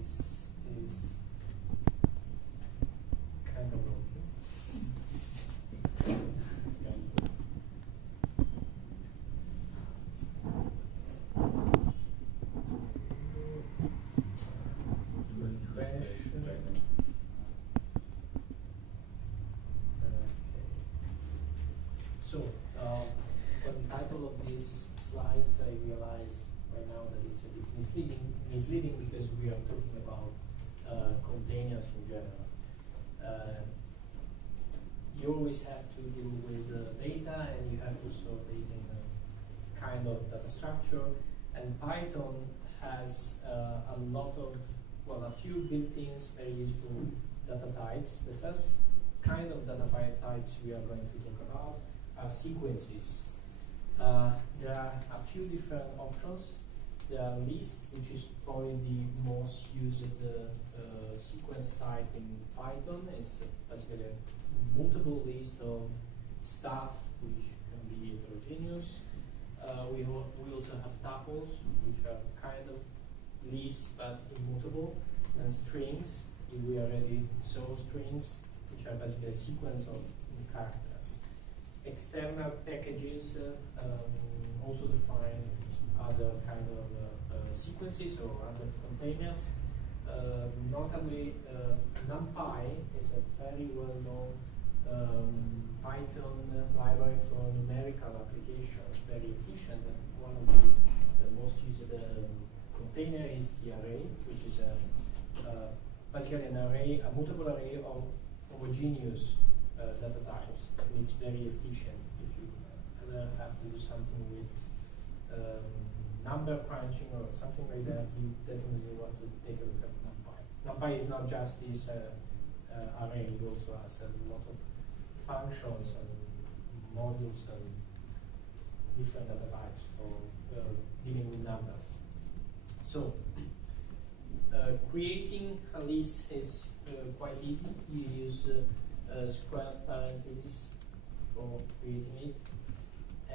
this is kind of wrong. So, for the title of these slides, I realize right now that it's a bit misleading because we are talking about containers in general. You always have to deal with data, and you have to store data in a kind of data structure. And Python has a lot of, well, a few built-ins, very useful data types. The first kind of data types we are going to talk about are sequences. There are a few different options. There are list, which is probably the most used sequence type in Python. It's basically a multiple list of stuff which can be heterogeneous. We also have tuples, which are kind of lists but immutable, and strings. We already saw strings, which are basically a sequence of characters. External packages also define other kind of sequences or other containers. Notably, NumPy is a very well-known Python library for numerical applications, very efficient, and one of the most used container is the array, which is basically an array, a mutable array of homogeneous data types. And it's very efficient if you ever have to do something with number crunching or something like that. You definitely want to take a look at NumPy. NumPy is not just this array; it also has a lot of functions and modules and different data types for dealing with numbers. So, creating a list is quite easy. You use square parentheses for creating it,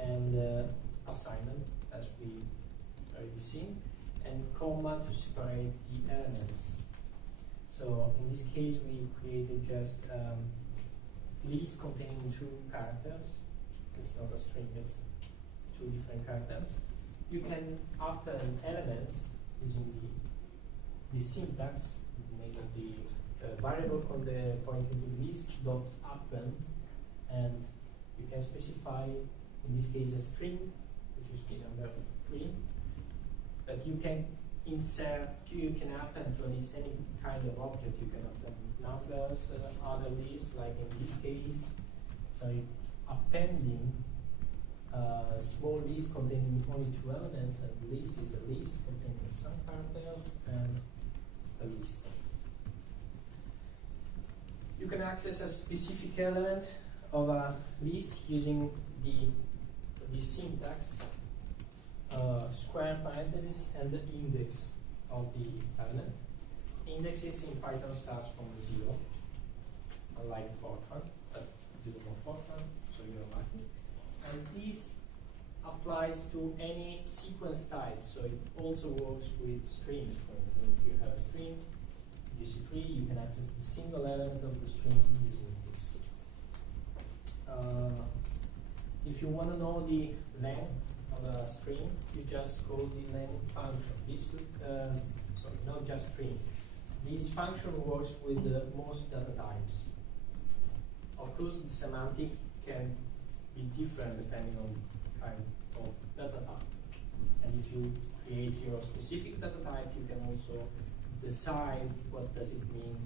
and assignment, as we already seen, and comma to separate the elements. So in this case, we created just list containing 2 characters. It's not a string, it's 2 different characters. You can append elements using the syntax, made of the variable pointing to the list dot append, and you can specify, in this case, a string, which is the number 3, but you can insert, you can append to a list any kind of object. You can append numbers, other lists, like in this case. So appending a small list containing only 2 elements, and list is a list containing some characters and a list. You can access a specific element of a list using the syntax, square parentheses, and the index of the element. Indexes in Python starts from 0, unlike Fortran, but 0 more Fortran, so you're lucky. And this applies to any sequence type, so it also works with strings. For instance, if you have a string, GC3, you can access the single element of the string using this. If you want to know the length of a string, you just call the length function. This, sorry, not just string. This function works with most data types. Of course, the semantic can be different depending on kind of data type. And if you create your specific data type, you can also decide what does it mean,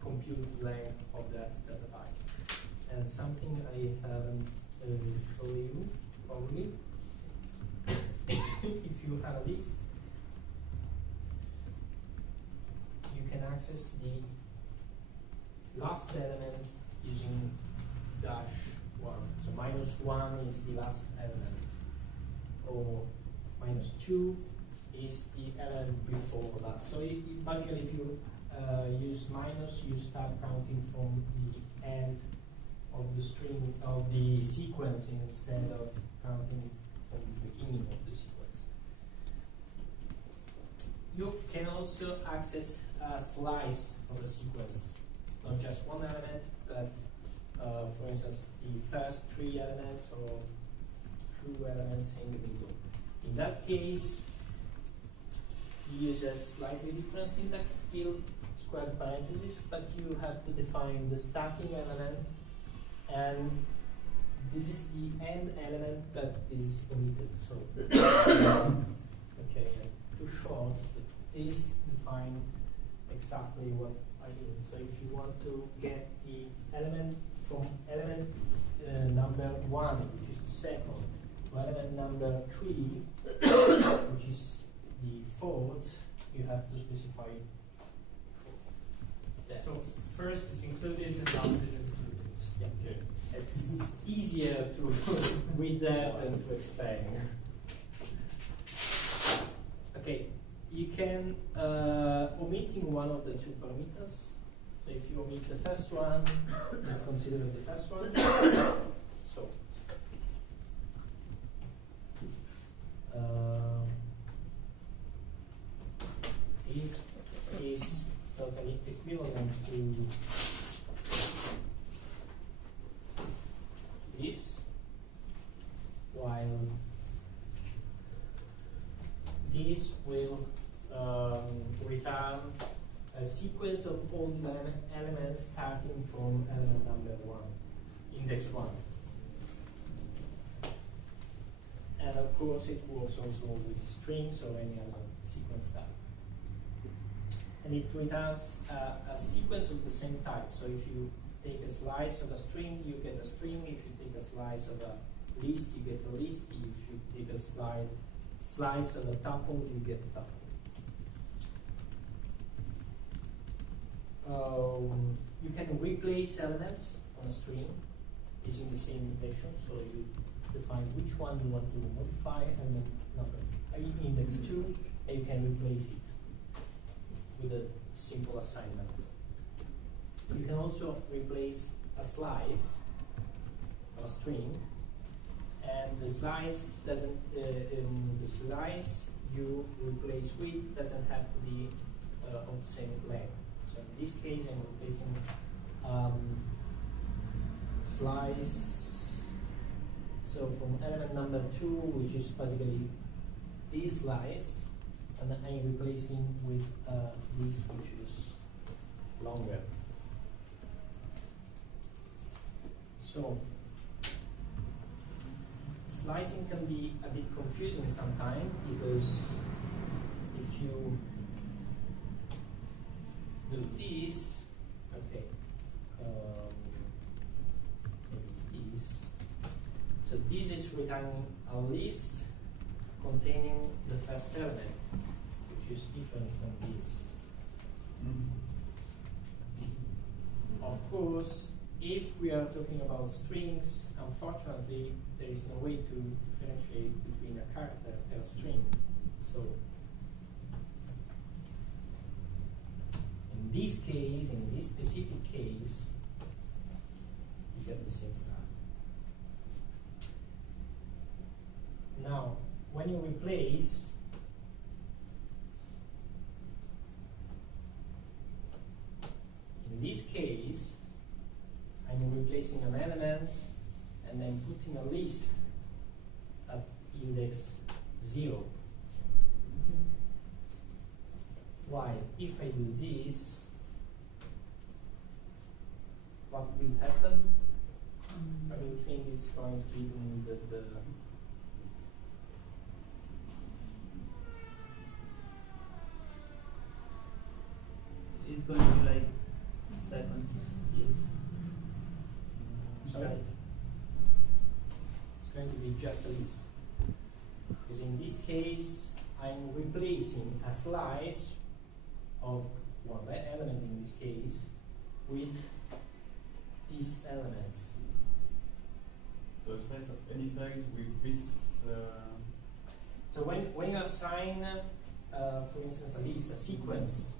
compute length of that data type. And something I haven't shown you probably, if you have a list, you can access the last element using -1. So -1 is the last element, or -2 is the element before last. So basically, if you use minus, you start counting from the end of the string of the sequence instead of counting from the beginning of the sequence. you can also access a slice of a sequence, not just one element, but for instance, the first 3 elements or 2 elements in the middle. In that case, you use a slightly different syntax, still square parentheses, but you have to define the starting element, and this is the end element, but this is omitted. So, okay, too short, but this define exactly what I mean. So if you want to get the element from element number 1, which is the second, to element number 3, which is the fourth, you have to specify it. Yeah. So first is included and last is excluded. Yeah. Okay. It's easier to read that than to explain. Okay, you can omitting one of the 2 parameters. So if you omit the first one, it's considered the first one. So this is totally equivalent to this, while this will return a sequence of all the elements starting from element number 1, index 1. And of course it works also with strings or any other sequence type. And it returns a sequence of the same type. So if you take a slice of a string, you get a string. If you take a slice of a list, you get a list. If you take a slice of a tuple, you get a tuple. You can replace elements on a string using the same notation. So you define which one you want to modify, and then number index 2, and you can replace it with a simple assignment. You can also replace a slice of a string, and the slice doesn't. The slice you replace with doesn't have to be of the same length. So in this case, I'm replacing slice. So from element number 2, which is basically this slice, and then I'm replacing with this, which is longer. So slicing can be a bit confusing sometimes, because if you do this, okay, maybe this. So this is returning a list containing the first element, which is different from this. Of course, if we are talking about strings, unfortunately, there is no way to differentiate between a character and a string. So, in this case, in this specific case, you get the same stuff. Now, when you replace, in this case, I'm replacing an element and then putting a list at index 0. While if I do this, what will happen? I will think it's going to be in the it's going to be like second list. Sorry? It's going to be just a list. Because in this case, I'm replacing a slice of one element in this case with these elements. So a slice of any size with this. So when you assign, for instance, a list, a sequence